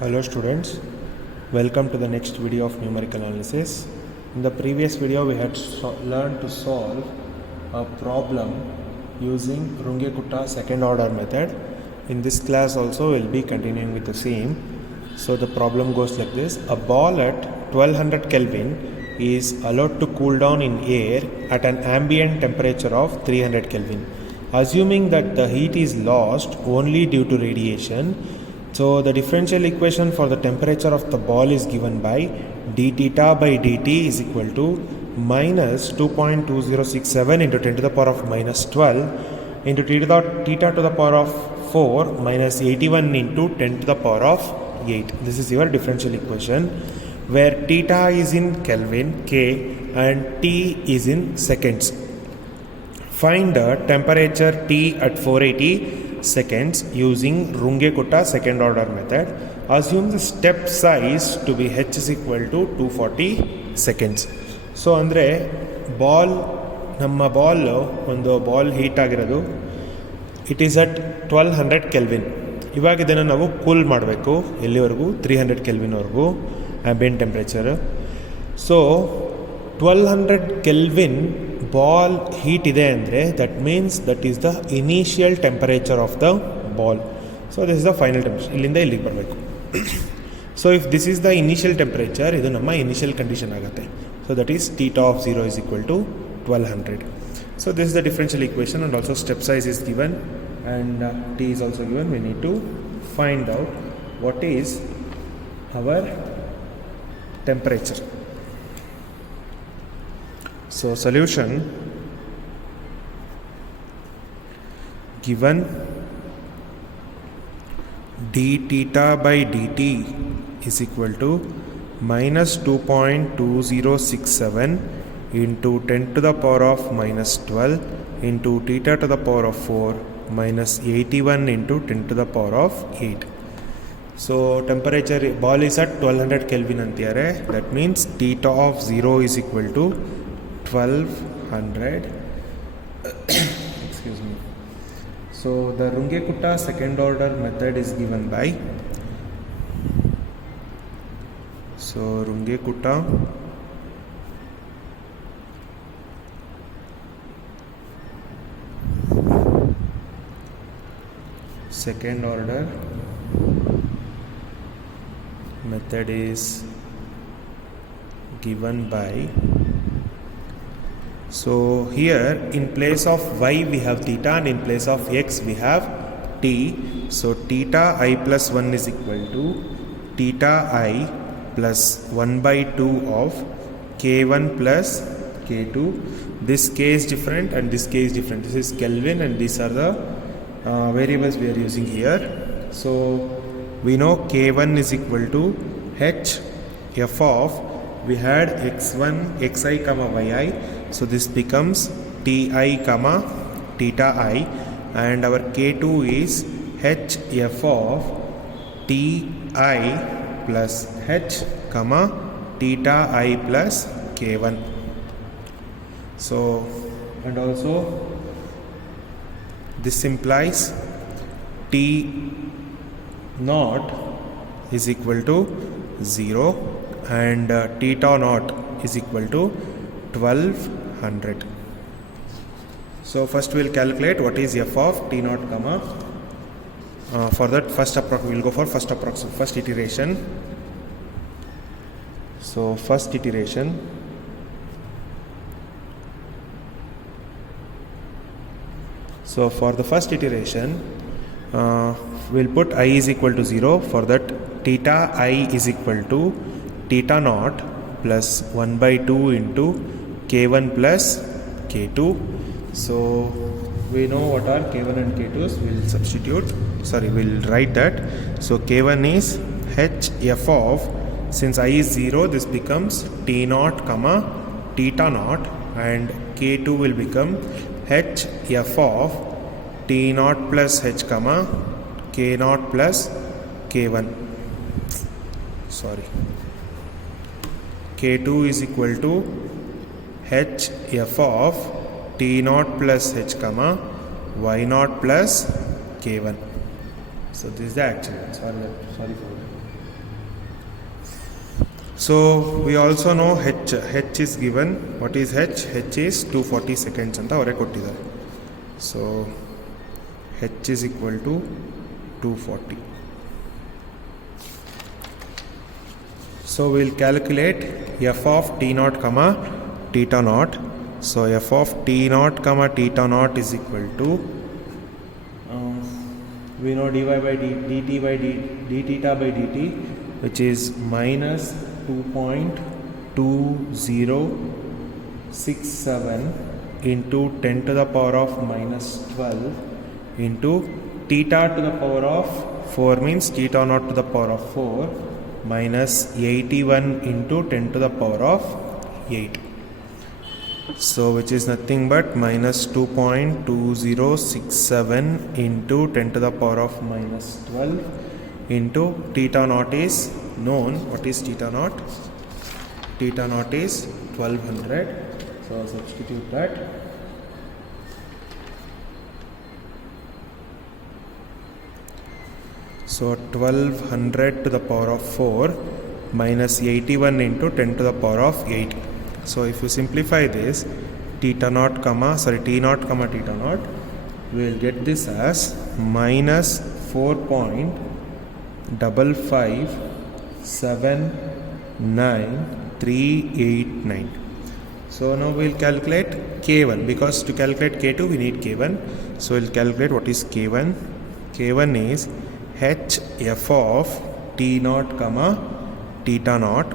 Hello students, welcome to the next video of numerical analysis. In the previous video we had learned to solve a problem using Runge-Kutta second order method. In this class also we will be continuing with the same. So the problem goes like this: a ball at 1200 Kelvin is allowed to cool down in air at an ambient temperature of 300 Kelvin. Assuming that the heat is lost only due to radiation, so the differential equation for the temperature of the ball is given by d theta by dt is equal to minus 2.2067 into 10 to the power of minus 12 into theta to the power of 4 minus 81 into 10 to the power of 8. This is your differential equation where theta is in Kelvin, K, and T is in seconds. Find the temperature T at 480 seconds using Runge-Kutta second order method. Assume the step size to be h is equal to 240 seconds. So ಅಂದರೆ ನಮ್ಮ ಒಂದು ball heat ಆಗಿರೋದು it is at 1200 kelvin. ಇವಾಗ ಇದನ್ನು ನಾವು cool ಮಾಡಬೇಕು ಎಲ್ಲಿವರೆಗೂ? 300 ಕೆಲ್ವಿನ್ವರೆಗೂ ambient temperature. So 1200 kelvin ball heat ಇದೆ ಅಂದರೆ that means that is the initial temperature of the ball. So this is the final temperature. ಇಲ್ಲಿಂದ ಇಲ್ಲಿಗೆ ಬರಬೇಕು. So if this is the initial temperature, ಇದು ನಮ್ಮ ಇನಿಷಿಯಲ್ ಕಂಡೀಷನ್ ಆಗುತ್ತೆ. So that is theta of 0 is equal to 1200. So this is the differential equation, and also step size is given and t is also given. We need to find out what is our temperature. So solution: given d theta by dt is equal to minus 2.2067 into 10 to the power of minus 12 into theta to the power of 4 minus 81 into 10 to the power of 8. So temperature ball is at 1200 Kelvin antiyare. That means theta of 0 is equal to 1200. Excuse me. So the Runge-Kutta second order method is given by, so Runge-Kutta second order method is given by, so here in place of y we have theta and in place of x we have t. So theta I plus 1 is equal to theta I plus 1 by 2 of k1 plus k2. This k is different and this k is different. This is Kelvin and these are the variables we are using here. So we know k1 is equal to h f of, we had x1 xi comma yi, so this becomes ti comma theta I, and our k2 is h f of ti plus h comma theta I plus k1. So and also this implies t naught is equal to 0 and theta naught is equal to 1200. So first we will calculate what is f of t naught comma. For that we will go for first iteration. So first iteration, so for the first iteration we'll put I is equal to 0. For that theta I is equal to theta naught plus 1 by 2 into k1 plus k2. So we know what are k1 and k2s. We'll write that. So k1 is h f of, since I is 0, this becomes t naught comma theta naught, and k2 will become h f of t naught plus h comma k naught plus k1. K2 is equal to h f of t naught plus h comma y naught plus k1. So this is the actual one. Sorry for that. So we also know h is given. What is h? H is 240 seconds ಅಂತ ಅವರೇ ಕೊಟ್ಟಿದ್ದಾರೆ. So h is equal to 240. So we'll calculate f of t naught comma theta naught. So f of t naught comma theta naught is equal to we know dy by dt by d theta by dt, which is minus 2.2067 into 10 to the power of minus 12 into theta to the power of 4 means theta naught to the power of 4 minus 81 into 10 to the power of 8. So which is nothing but minus 2.2067 into 10 to the power of minus 12 into theta naught is known. What is theta naught? Theta naught is 1200. So I'll substitute that. So 1200 to the power of 4 minus 81 into 10 to the power of 8. So if you simplify this, t naught comma theta naught, we will get this as minus 4.5579389. So now we will calculate K1, because to calculate K2 we need K1. So we will calculate what is K1. K1 is h f of t naught comma theta naught.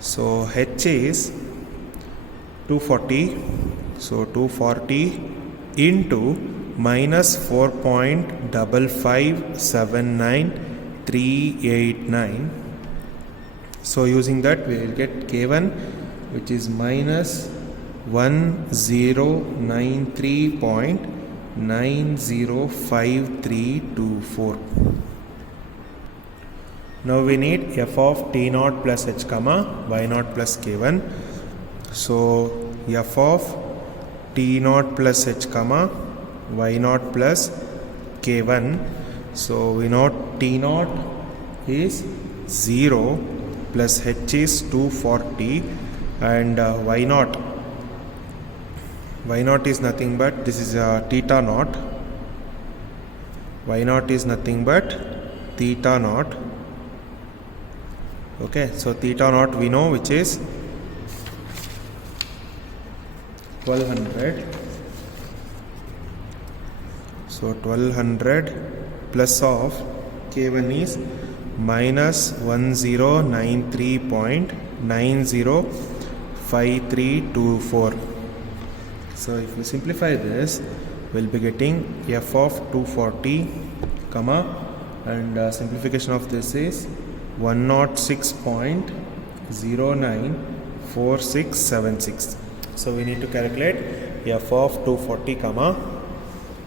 So h is 240. So 240 into minus 4.5579389. So using that we will get K1, which is minus 1093.905324. Now we need f of t naught plus h comma y naught plus K1. So f of t naught plus h comma y naught plus K1. So we know t naught is 0 plus h is 240 and y naught is nothing but this is theta naught. Y naught is nothing but theta naught. Okay, so theta naught we know, which is 1200. So 1200 plus of K1 is minus 1093.905324. So if we simplify this, we'll be getting f of 240 comma and simplification of this is 106.094676. So we need to calculate f of 240 comma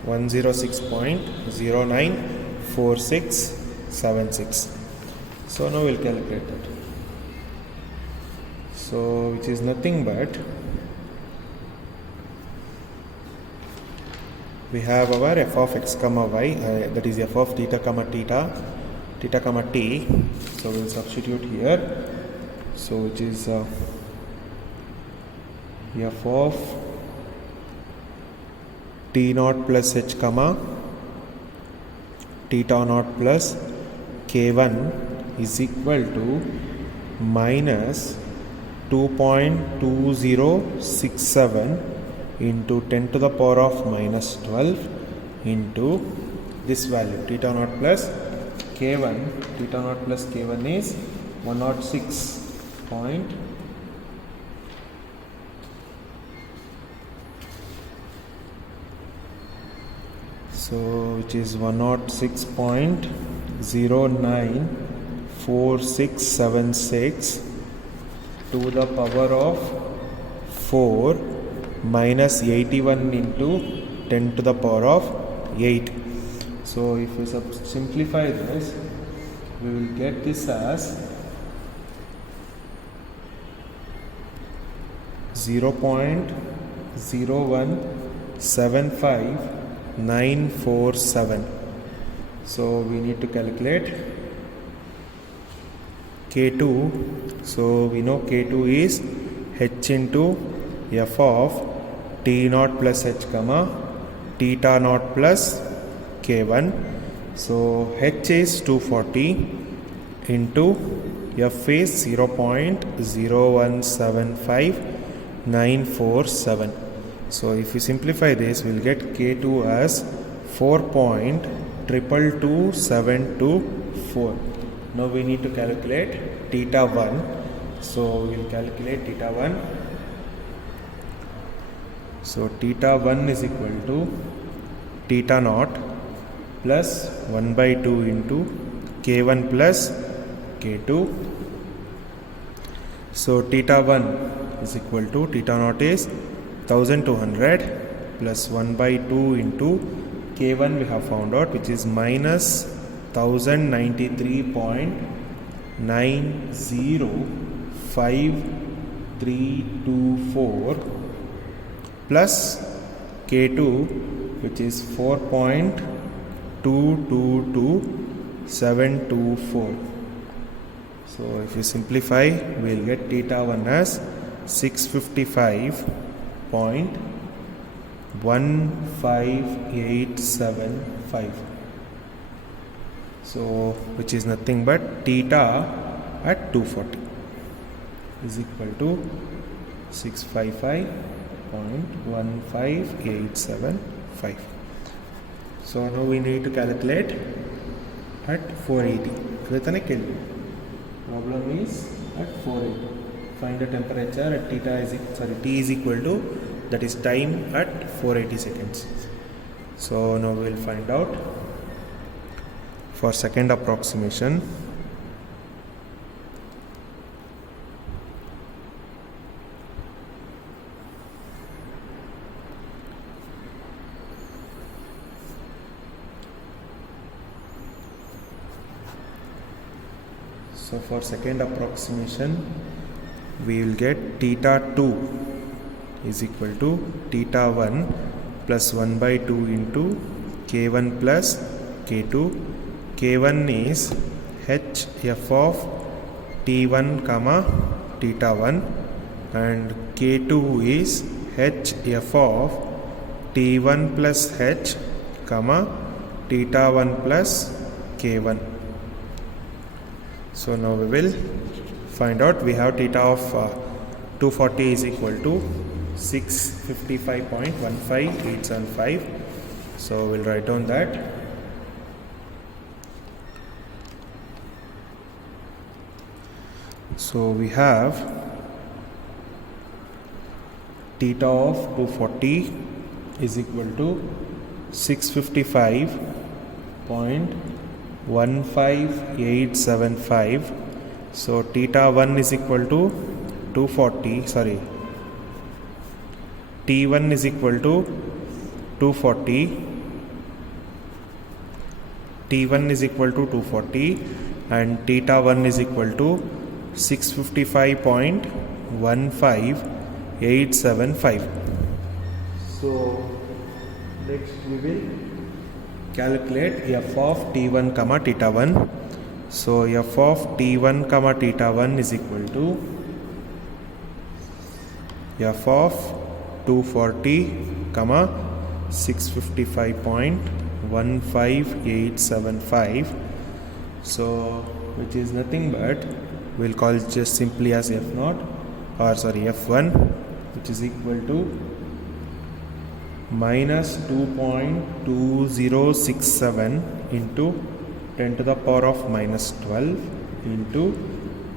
106.094676. So now we'll calculate that. So which is nothing but we have our f of x comma y, that is f of theta comma t. So we'll substitute here. So which is f of t naught plus h comma theta naught plus K1 is equal to minus 2.2067 into 10 to the power of minus 12 into this value theta naught plus K1. Theta naught plus K1 is 106. So which is 106.094676 to the power of 4 minus 81 into 10 to the power of 8. So if we simplify this, we will get this as 0.0175947. So we need to calculate K2. So we know K2 is h into f of t naught plus h comma theta naught plus K1. So h is 240 into f is 0.0175947. So if we simplify this, we'll get K2 as 4.22274. Now we need to calculate theta 1. So we'll calculate theta 1. So theta 1 is equal to theta naught plus 1 by 2 into K1 plus K2. So theta 1 is equal to theta naught is 1200 plus 1 by 2 into K1 we have found out, which is minus 1093.905324 plus K2, which is 4.222724. So if you simplify, we'll get theta 1 as 655.15875. So which is nothing but theta at 240 is equal to 655.15875. So now we need to calculate at 480. Problem is at 480. Find the temperature at T is equal to, that is time at 480 seconds. So now we will find out for second approximation. So for second approximation, we will get theta 2 is equal to theta 1 plus 1 by 2 into K1 plus K2. K1 is h f of t1 comma theta 1 and K2 is h f of t1 plus h comma theta 1 plus K1. So now we will find out. We have theta of 240 is equal to 655.15875. So we'll write down that. So we have theta of 240 is equal to 655.15875. So theta 1 is equal to 240, sorry, T1 is equal to 240, T1 is equal to 240 and theta 1 is equal to 655.15875. So next we will calculate f of t1 comma theta 1. So f of t1 comma theta 1 is equal to f of 240 comma 655.15875. So which is nothing but, we'll call it just simply as f0 or sorry f1, which is equal to minus 2.2067 into 10 to the power of minus 12 into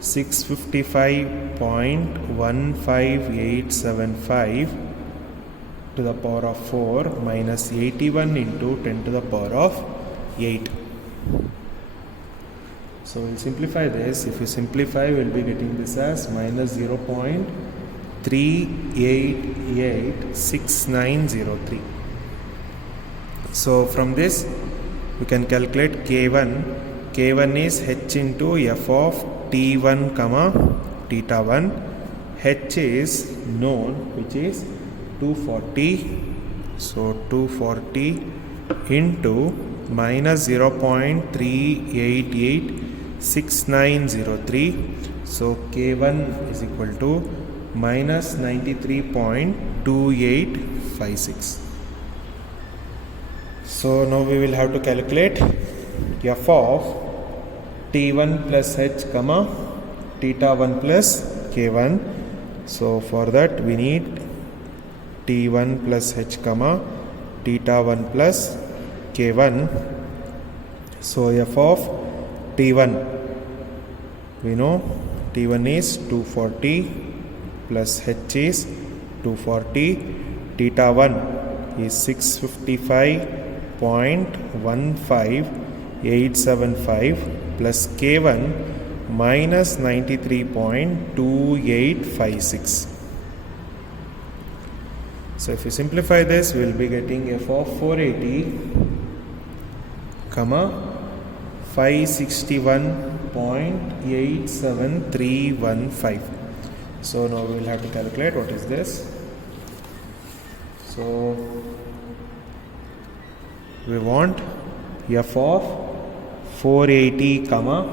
655.15875 to the power of 4 minus 81 into 10 to the power of 8. So we'll simplify this. If you simplify, we'll be getting this as minus 0.3886903. So from this we can calculate K1. K1 is h into f of t1 comma theta 1. H is known, which is 240. So 240 into minus 0.388 6903. So K1 is equal to minus 93.2856. So now we will have to calculate f of T1 plus h comma theta 1 plus K1. So for that we need T1 plus h comma theta 1 plus K1. So f of T1, we know T1 is 240 plus h is 240, theta 1 is 655.15875 plus K1 minus 93.2856. So if you simplify this, we will be getting f of 480 comma 561.87315. So now we will have to calculate what is this. So we want f of 480 comma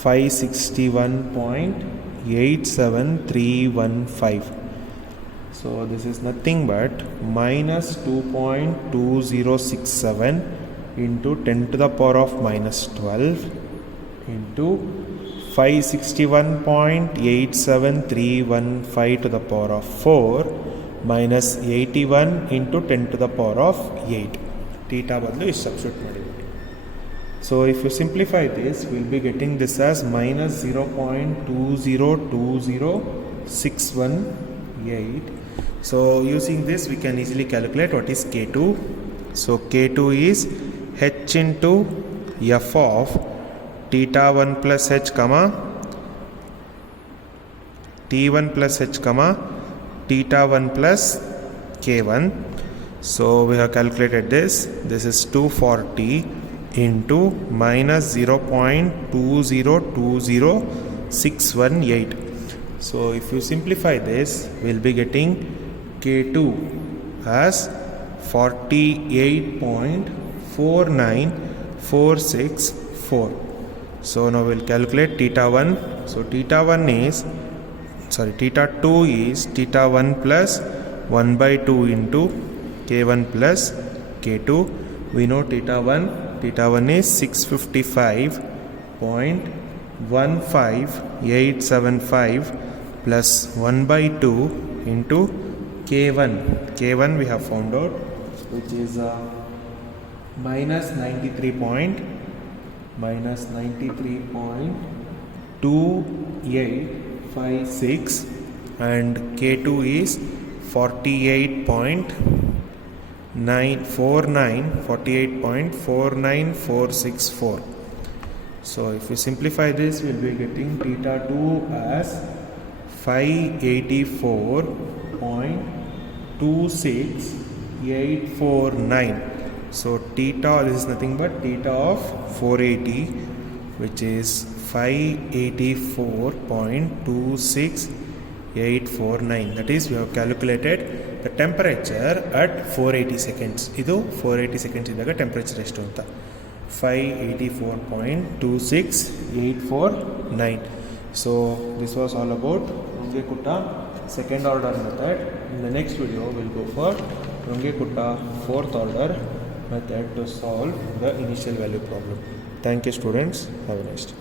561.87315. So this is nothing but minus 2.2067 into 10 to the power of minus 12 into 561.87315 to the power of 4 minus 81 into 10 to the power of 8. Theta badlu is substitute madibodi. So if you simplify this, we will be getting this as minus 0.20206118. So using this we can easily calculate what is K2. So K2 is h into f of theta 1 plus h comma T1 plus h comma theta 1 plus K1. So we have calculated this. This is 240 into minus 0.20206118. So if you simplify this, we will be getting K2 as 48.49464. So now we will calculate theta 1. So theta 2 is theta 1 plus 1 by 2 into K1 plus K2. We know theta 1 is 655.15875 plus 1 by 2 into K1 we have found out, which is minus 93.2856 and K2 is 48.49464. So if we simplify this, we will be getting theta 2 as 584.26849. So theta, this is nothing but theta of 480, which is 584.26849. That is, we have calculated the temperature at 480 seconds. Idu 480 seconds idaga temperature ಎಷ್ಟು ಅಂತ 584.26849. So this was all about Runge-Kutta second order method. In the next video we will go for Runge-Kutta fourth order method to solve the initial value problem. Thank you students. Have a nice day.